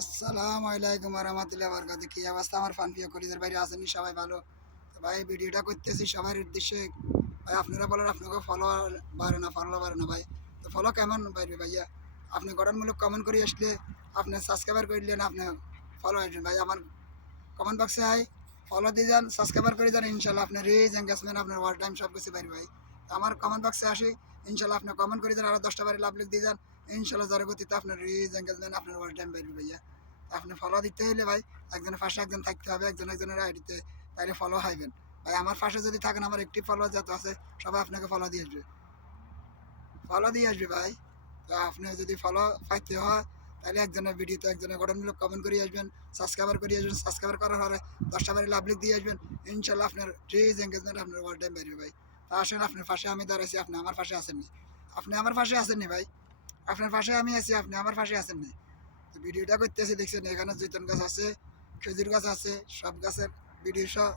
আসসালামু আলাইকুম রহমতুল্লাহ বরকাত। কি অবস্থা আমার ফানপ্রিয় কলিজার বাইরে আসেনি সবাই ভালো? তো ভাই ভিডিওটা করতেছি সবার উদ্দেশ্যে। ভাই আপনারা বলেন আপনাকে ফলো বাড়ে না ভাই। তো ফলো কেমন বাইরে ভাইয়া? আপনি গঠনমূলক কমেন্ট করে আসলে আপনি সাবস্ক্রাইবার করলেন, আপনি ফলো আসবেন ভাই। আমার কমেন্ট বক্সে আই ফলো দিয়ে যান, সাবস্ক্রাইবার করে যান, ইনশাল্লাহ আপনার রিচ এঙ্গেজমেন্ট আপনার ওয়াল টাইম সব কিছু বাইরে ভাই। আমার কমেন্ট বক্সে আসি, ইনশাল্লাহ আপনি কমেন্ট করে যান, আরও 10টা বারে লাভ লিখ দিয়ে যান, ইনশাল্লাহ জরগতিতে আপনার রিচ এঙ্গেজমেন্ট আপনার ওয়াল টাইম বাইরে ভাইয়া। আপনি ফলো দিতে হলে ভাই একজনের পাশে একজন থাকতে হবে, একজনের আইডিতে, তাইলে ফলো হাইবেন ভাই। আমার পাশে যদি থাকেন, আমার একটি ফলো যত আছে সবাই আপনাকে ফলো দিয়ে আসবে, ফলো দিয়ে আসবে ভাই। তো আপনি যদি ফলো পাইতে হয় তাহলে একজনের ভিডিওতে একজনের গঠনমূলক কমেন্ট করে আসবেন, সাবস্ক্রাইবার করে আসবেন, সাবস্ক্রাইবার করার পরে 10টা বারে লাভ লিখ দিয়ে আসবেন, ইনশাল্লাহ আপনার রিচ এঙ্গেজমেন্ট আপনার ওয়াল টাইম বেরবে ভাই। তা আসেন, আপনার পাশে আমি দাঁড়াইছি, আপনি আমার পাশে আসেননি, আপনি আমার পাশে আসেননি ভাই। আপনার পাশে আমি আছি, আপনি আমার পাশে আসেননি। তো ভিডিওটা করতেছি দেখছেন, এখানে জৈতন গাছ আছে, খেজুর গাছ আছে, সব গাছের ভিডিও সব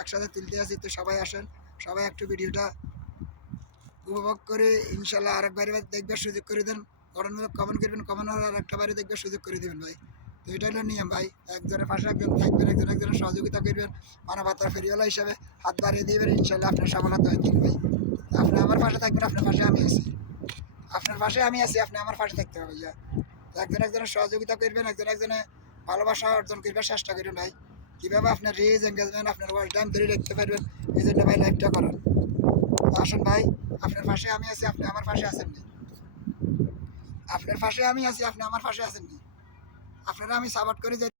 একসাথে তুলতে আছি। তো সবাই আসেন, সবাই একটু ভিডিওটা উপভোগ করে ইনশাল্লাহ আরেকবার দেখবার সুযোগ করে দেন। গঠনমূলক কমেন্ট করবেন, কমেন্ট হওয়ার আরেকটা বারে দেখবার সুযোগ করে দেবেন ভাই। তো এটা হলো নিয়ম ভাই, একজনের পাশে একজন থাকবেন, একজনের সহযোগিতা করবেন, মানবতার ফেরিওয়ালা হিসাবে হাত বাড়িয়ে দিবেন, ইনশাল্লাহ আপনার সফলতা হয়ে থাকবে ভাই। আপনি আমার পাশে থাকবেন, আপনার পাশে আমি আছি, আপনার পাশে আমি আছি, আপনি আমার পাশে থাকতে হবে ভাইয়া। একজনের সহযোগিতা করবেন, একজনের ভালোবাসা অর্জন করবার চেষ্টা করবেন ভাই। কীভাবে আপনার রিচ এঙ্গেজমেন্ট আপনার ওয়াচ টাইম ধরে রাখতে পারবেন, এই জন্য ভাই লাইভটা করেন। আসুন ভাই, আপনার পাশে আমি আছি, আপনি আমার পাশে আছেননি, আপনার পাশে আমি আছি, আপনি আমার পাশে আছেননি, আপনারা আমি সাপোর্ট করে যাই।